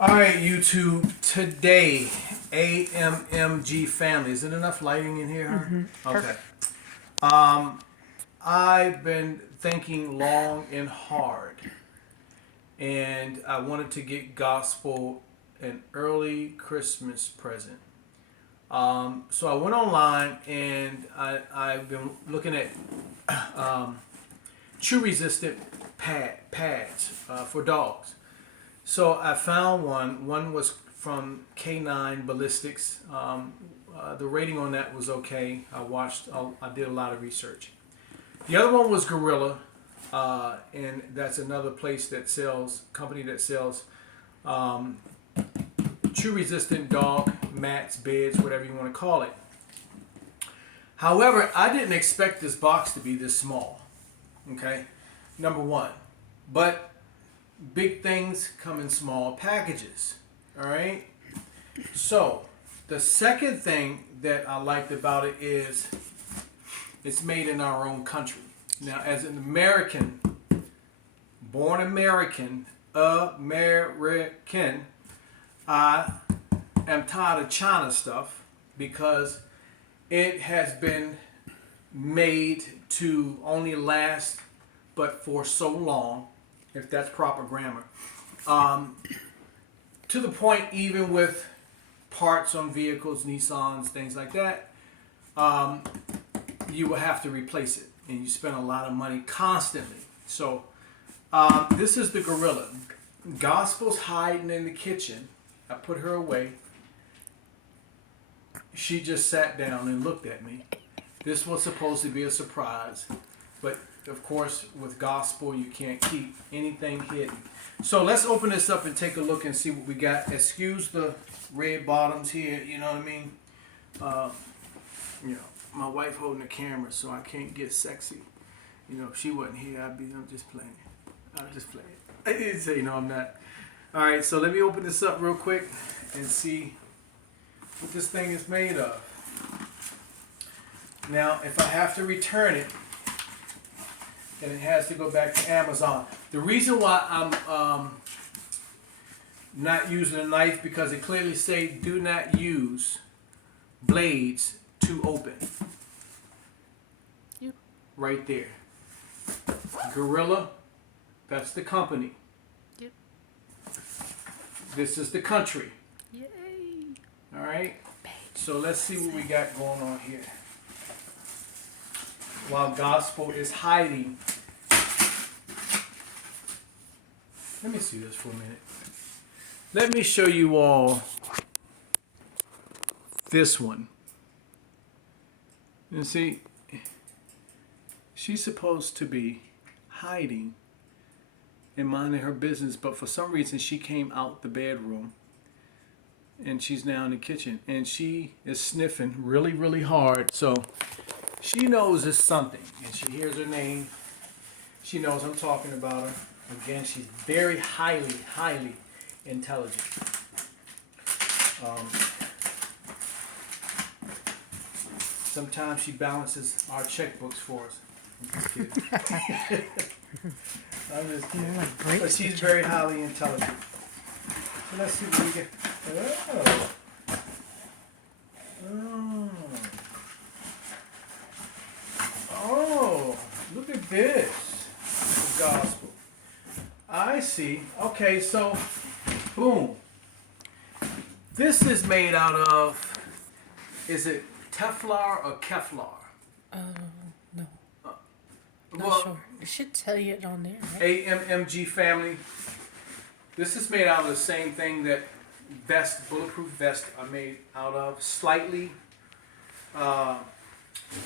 All right, YouTube. Today, AMMG family. Is it enough lighting in here? Okay. Um, I've been thinking long and hard, and I wanted to get Gospel an early Christmas present. So I went online and I've been looking at um, chew resistant pads for dogs. So I found one. One was from K9 Ballistics. The rating on that was okay. I did a lot of research. The other one was Gorilla, and that's another company that sells um, chew-resistant dog mats, beds, whatever you want to call it. However, I didn't expect this box to be this small. Okay, number one, but big things come in small packages. All right. So the second thing that I liked about it is it's made in our own country. Now, as an American, born American, I am tired of China stuff because it has been made to only last but for so long, if that's proper grammar. To the point, even with parts on vehicles, Nissans, things like that, you will have to replace it, and you spend a lot of money constantly. So this is the Gorilla. Gospel's hiding in the kitchen. I put her away. She just sat down and looked at me. This was supposed to be a surprise, but of course, with Gospel, you can't keep anything hidden. So let's open this up and take a look and see what we got. Excuse the red bottoms here, you know what I mean? My wife holding the camera, so I can't get sexy. If she wasn't here, I'm just playing. I'm just playing. I didn't say, no, I'm not. All right, so let me open this up real quick and see what this thing is made of. Now, if I have to return it, then it has to go back to Amazon. The reason why I'm not using a knife, because it clearly say do not use blades to open. Yep. Right there. Gorilla, that's the company. Yep. This is the country. Yay. All right. So let's see what we got going on here. While Gospel is hiding. Let me see this for a minute. Let me show you all this one. You see, she's supposed to be hiding and minding her business, but for some reason she came out the bedroom and she's now in the kitchen and she is sniffing really, really hard. So she knows it's something, and she hears her name. She knows I'm talking about her. Again, she's very highly, highly intelligent. Sometimes she balances our checkbooks for us. I'm just kidding. I'm just kidding. But she's very highly intelligent. So let's see what we get. Oh. Oh. Oh, look at this. The Gospel. I see. Okay, so, boom. This is made out of, is it Teflon or Kevlar? No. Well, Sure. It should tell you it on there, right? AMMG family. This is made out of the same thing that bulletproof vests are made out of. Slightly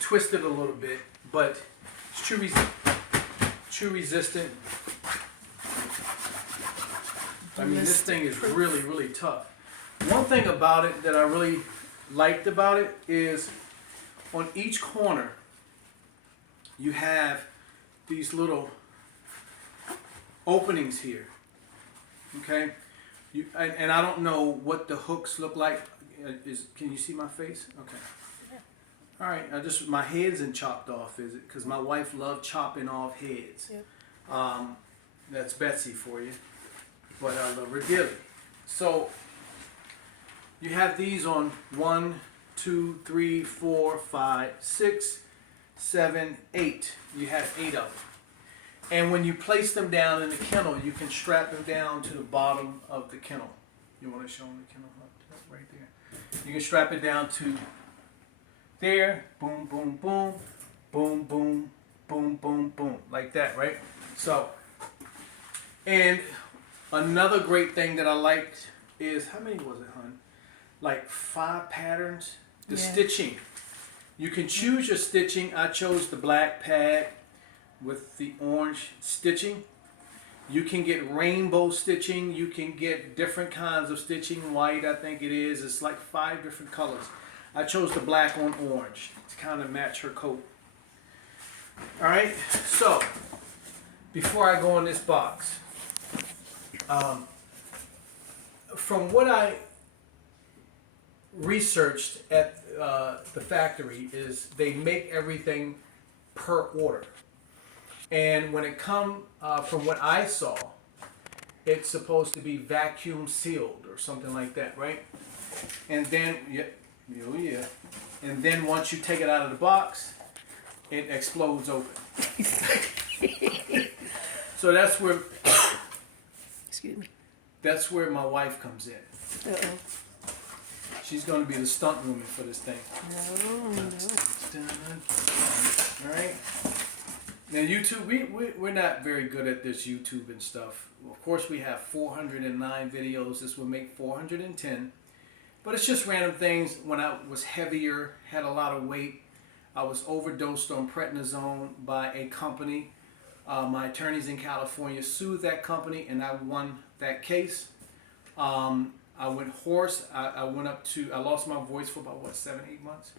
twisted a little bit, but it's chew resistant. I mean, this thing is really, really tough. One thing about it that I really liked about it is on each corner you have these little openings here. Okay? And I don't know what the hooks look like. Can you see my face? Okay. All right, my head's in chopped off, is it? Because my wife loved chopping off heads. Yep. That's Betsy for you. But I love her dearly. So you have these on 1, 2, 3, 4, 5, 6, 7, 8. You have 8 of them. And when you place them down in the kennel, you can strap them down to the bottom of the kennel. You want to show them the kennel? Right there. You can strap it down to there. Boom, boom, boom. Boom, boom, boom, boom, boom. Like that, right? So, and another great thing that I liked is, how many was it, hon? Like 5 patterns. The Yeah. stitching. You can choose your stitching. I chose the black pad with the orange stitching. You can get rainbow stitching. You can get different kinds of stitching. White, I think it is. It's like 5 different colors. I chose the black on orange to kind of match her coat. All right. So before I go in this box, from what I researched at the factory, is they make everything per order. And when it come, from what I saw, it's supposed to be vacuum sealed or something like that, right? And then, yeah. And then once you take it out of the box, it explodes open. So that's where, Excuse me. that's where my wife comes in. Uh-oh. She's going to be the stunt woman for this thing. No. All right. Now YouTube, we're not very good at this YouTube and stuff. Of course, we have 409 videos. This will make 410. But it's just random things. When I was heavier, had a lot of weight, I was overdosed on prednisone by a company. My attorneys in California sued that company, and I won that case. I went hoarse. I lost my voice for about, 7, 8 months?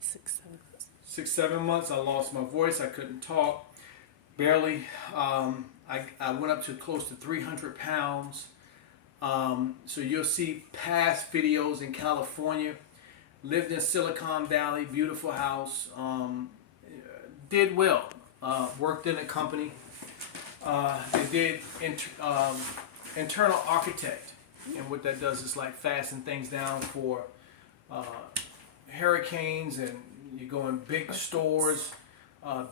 6, 7. 6, 7 months. I lost my voice. I couldn't talk. Barely. I went up to close to 300 pounds. So you'll see past videos in California. Lived in Silicon Valley, beautiful house. Did well. Worked in a company. They did internal architect. And what that does is like fasten things down for hurricanes, and you go in big stores,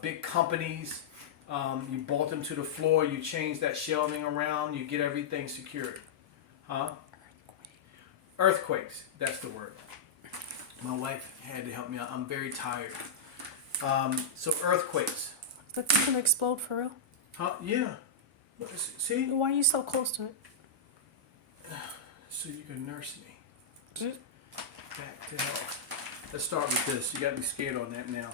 big companies. You bolt them to the floor. You change that shelving around. You get everything secured. Huh? Earthquakes. That's the word. My wife had to help me out. I'm very tired. So earthquakes. That thing's gonna explode for real? Huh? Yeah. See? Why are you so close to it? So you can nurse me. Mm. Back to health. Let's start with this. You got me scared on that now.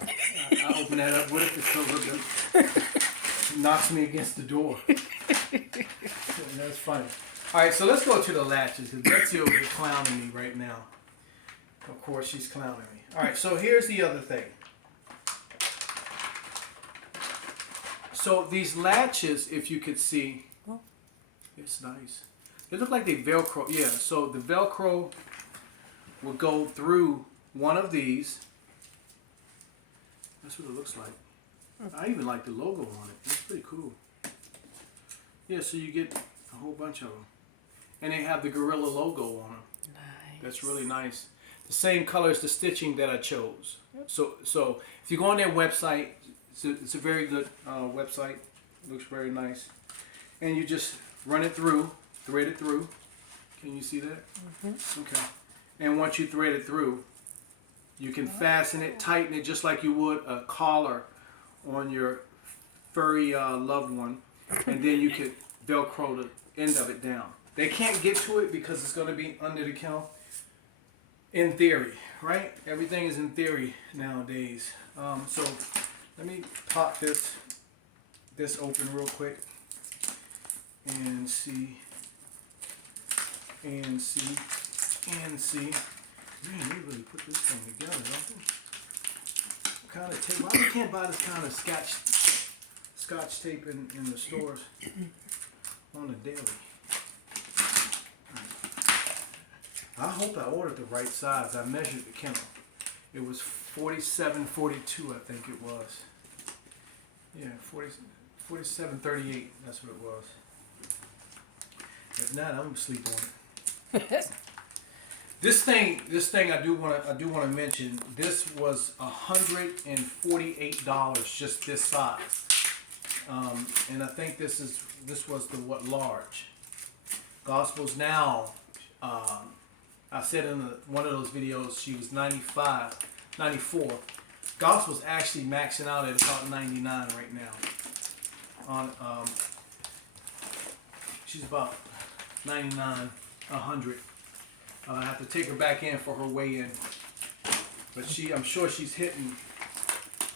I open that up. What if it still knocks me against the door? That's funny. All right, so let's go to the latches, because Betsy over here clowning me right now. Of course, she's clowning me. All right, so here's the other thing. So these latches, if you could see, Oh. it's nice. They look like they Velcro. Yeah, so the Velcro will go through one of these. That's what it looks like. I even like the logo on it. That's pretty cool. Yeah, so you get a whole bunch of them. And they have the Gorilla logo on them. Nice. That's really nice. The same color as the stitching that I chose. So if you go on their website, it's a very good website. Looks very nice. And you just run it through, thread it through. Can you see that? Mm-hmm. Okay. And once you thread it through, you can fasten it, tighten it just like you would a collar on your furry loved one. And then you could Velcro the end of it down. They can't get to it because it's going to be under the kennel. In theory, right? Everything is in theory nowadays. So let me pop this open real quick and see. Man, they really put this thing together, don't they? What kind of tape? Why we can't buy this kind of scotch tape in the stores on the daily? I hope I ordered the right size. I measured the kennel. It was 47.42, I think it was. Yeah, 47.38. That's what it was. If not, I'm gonna sleep on it. This thing I do want to mention. This was $148 just this size, and I think this was the large. Gospels now. I said in one of those videos she was 95, 94. Gospel's actually maxing out at about 99 right now. She's about 99, 100. I have to take her back in for her weigh-in, but I'm sure she's hitting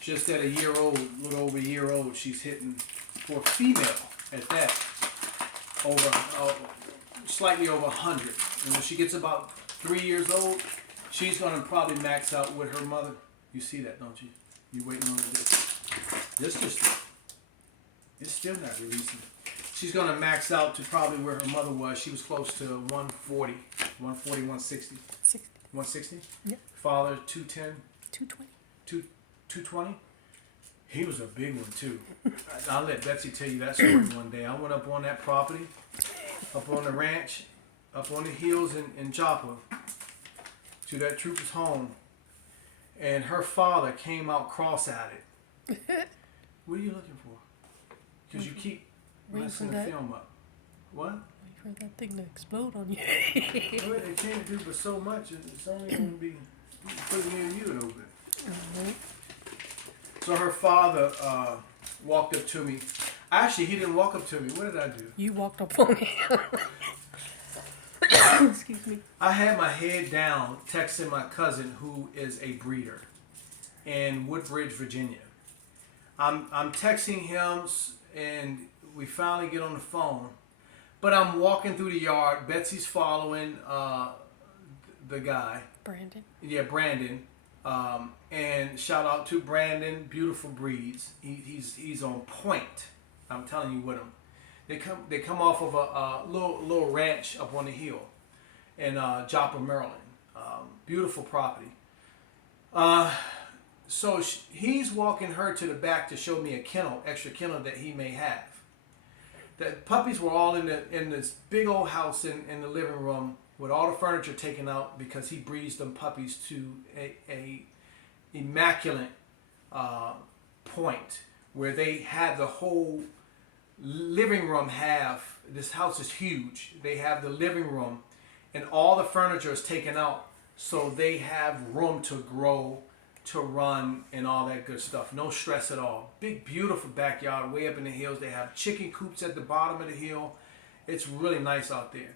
just at a year old, a little over a year old. She's hitting for a female at that slightly over 100. And when she gets about 3 years old, she's gonna probably max out with her mother. You see that, don't you? You waiting on this? It's still not releasing. She's gonna max out to probably where her mother was. She was close to 140, 160. 160? Yeah. Father, 210, 220. 220? He was a big one too. I'll let Betsy tell you that story one day. I went up on that property, up on the ranch, up on the hills in Joppa, to that trooper's home, and her father came out cross-eyed. What are you looking for? Because you keep messing the film up. What? Wait for that thing to explode on you. Well, it can't do but so much. It's only going to be putting near you a little bit. So her father walked up to me. Actually, he didn't walk up to me. What did I do? You walked up on me. Excuse me. I had my head down texting my cousin who is a breeder in Woodbridge, Virginia. I'm texting him and we finally get on the phone. But I'm walking through the yard. Betsy's following the guy. Brandon. Yeah, Brandon. And shout out to Brandon, beautiful breeds. He's on point. I'm telling you with him. They come off of a little ranch up on the hill in Joppa, Maryland. Beautiful property. So he's walking her to the back to show me a extra kennel that he may have. The puppies were all in this big old house in the living room with all the furniture taken out because he breeds them puppies to a immaculate point where they have the whole living room this house is huge. They have the living room and all the furniture is taken out so they have room to grow, to run, and all that good stuff. No stress at all. Big, beautiful backyard way up in the hills. They have chicken coops at the bottom of the hill. It's really nice out there.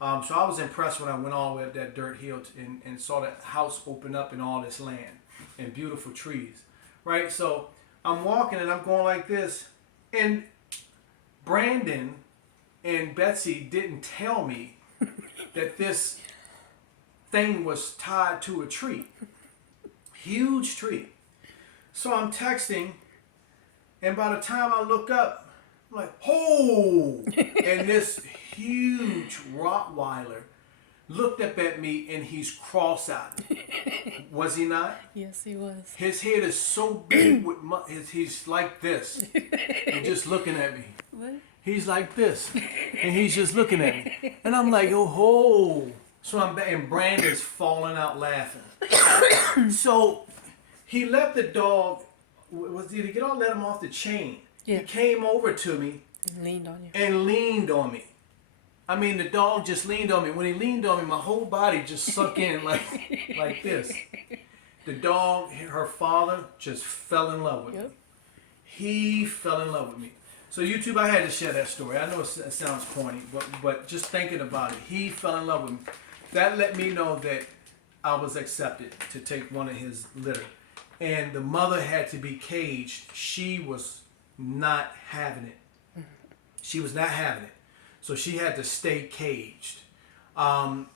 So I was impressed when I went all the way up that dirt hill and saw that house open up in all this land and beautiful trees. Right? So I'm walking and I'm going like this. And Brandon and Betsy didn't tell me that this thing was tied to a tree. Huge tree. So I'm texting, and by the time I look up, I'm like, oh! And this huge Rottweiler looked up at me, and he's cross-eyed. Was he not? Yes, he was. His head is so big with he's like this, and just looking at me. What? He's like this, and he's just looking at me, and I'm like, oh ho! So I'm back, and Brandon's falling out laughing. So he let the dog. Did he get on? Let him off the chain. Yeah. He came over to me And leaned on you. and leaned on me. I mean, the dog just leaned on me. When he leaned on me, my whole body just sunk in like this. The dog, her father, just fell in love with me. He fell in love with me. So YouTube, I had to share that story. I know it sounds corny, but just thinking about it, he fell in love with me. That let me know that I was accepted to take one of his litter. And the mother had to be caged. She was not having it. She was not having it. So she had to stay caged. When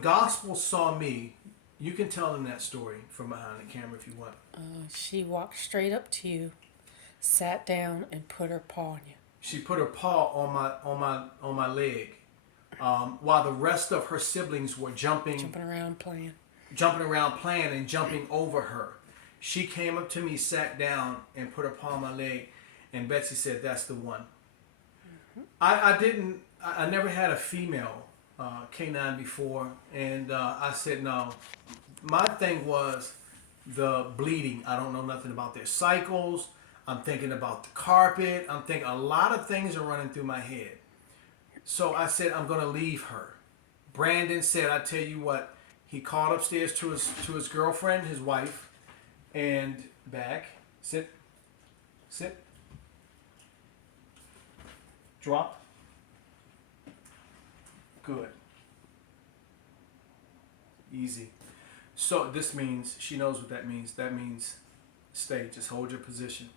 Gospel saw me, you can tell them that story from behind the camera if you want. She walked straight up to you, sat down, and put her paw on you. She put her paw on my leg, while the rest of her siblings were jumping around playing, and jumping over her. She came up to me, sat down, and put her paw on my leg, and Betsy said, "That's the one." Mm-hmm. I never had a female canine before, and I said no. My thing was the bleeding. I don't know nothing about their cycles. I'm thinking about the carpet. I'm thinking a lot of things are running through my head. So I said I'm gonna leave her. Brandon said, I tell you what, he called upstairs to his girlfriend, his wife, and back. Sit. Sit. Drop. Good. Easy. So this means, she knows what that means. That means stay. Just hold your position.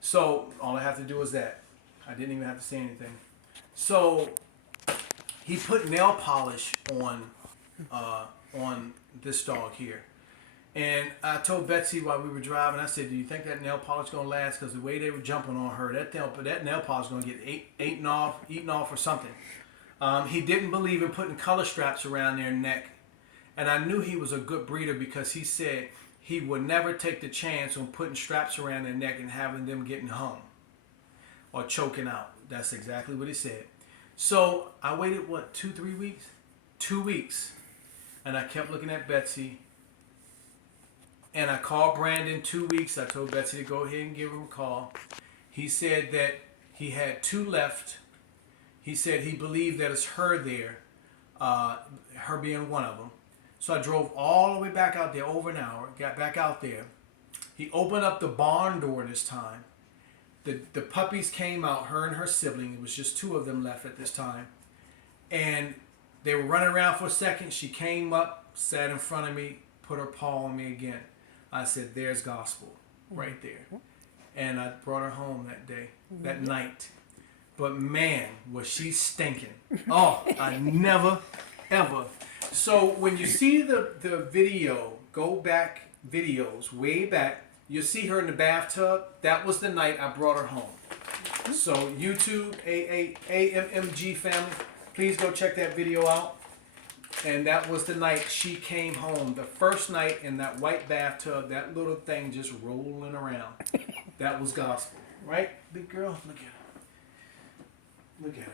So all I have to do is that. I didn't even have to say anything. So he put nail polish on this dog here. And I told Betsy while we were driving, I said, do you think that nail polish gonna last? Because the way they were jumping on her, that nail polish gonna get eaten off or something. He didn't believe in putting color straps around their neck. And I knew he was a good breeder because he said he would never take the chance on putting straps around their neck and having them getting hung or choking out. That's exactly what he said. So I waited, 2-3 weeks? 2 weeks. And I kept looking at Betsy. And I called Brandon 2 weeks. I told Betsy to go ahead and give him a call. He said that he had 2 left. He said he believed that it's her there, her being one of them. So I drove all the way back out there, over an hour, got back out there. He opened up the barn door this time. The puppies came out, her and her sibling. It was just 2 of them left at this time. And they were running around for a second. She came up, sat in front of me, put her paw on me again. I said, there's gospel right there. And I brought her home that day, that night. But man, was she stinking. Oh, I never, ever. So when you see the video, go back videos, way back, you'll see her in the bathtub. That was the night I brought her home. So YouTube, AMMG family, please go check that video out. And that was the night she came home. The first night in that white bathtub, that little thing just rolling around. That was gospel. Right, big girl? Look at her. Look at her.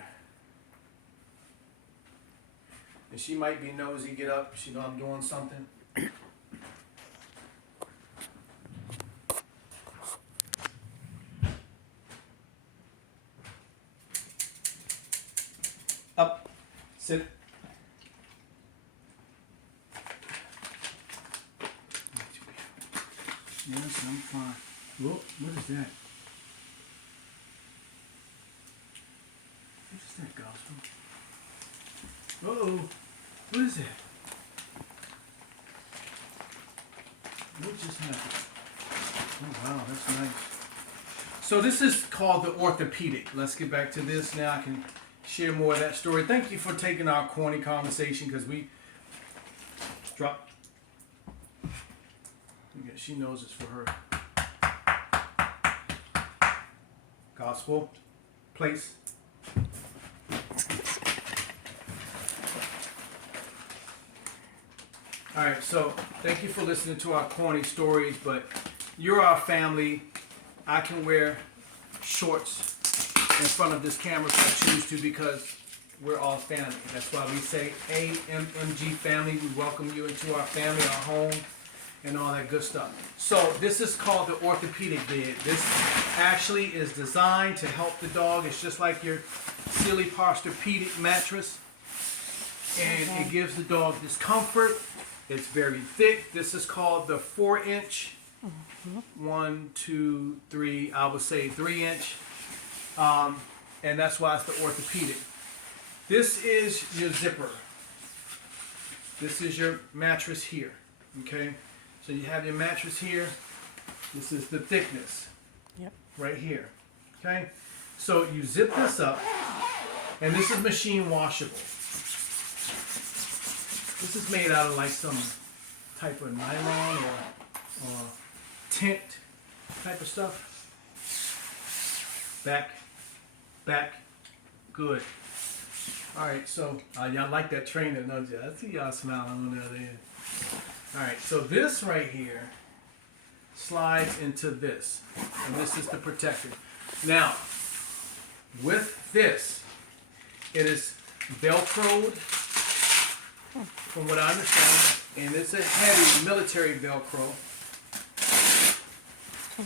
And she might be nosy, get up. She know I'm doing something. Up. Sit. Yes, I'm fine. Whoa, what is that? What is that, gospel? Uh-oh. What is that? What just happened? Oh, wow, that's nice. So this is called the orthopedic. Let's get back to this now. I can share more of that story. Thank you for taking our corny conversation because we dropped. She knows it's for her. Gospel. Place. Alright, so thank you for listening to our corny stories, but you're our family. I can wear shorts in front of this camera if I choose to because we're all family. That's why we say AMMG family. We welcome you into our family, our home, and all that good stuff. So this is called the orthopedic bed. This actually is designed to help the dog. It's just like your Sealy Posturepedic mattress. And it gives the dog discomfort. It's very thick. This is called the 4-inch. 1, 2, 3, I would say 3-inch. And that's why it's the orthopedic. This is your zipper. This is your mattress here. Okay? So you have your mattress here. This is the thickness. Yep. Right here. Okay? So you zip this up. And this is machine washable. This is made out of like some type of nylon or tint type of stuff. Back, good. All right, so y'all like that trainer, don't you? I see y'all smiling on the other end. All right, so this right here slides into this, and this is the protector. Now, with this, It is Velcroed, from what I understand, and it's a heavy military Velcro.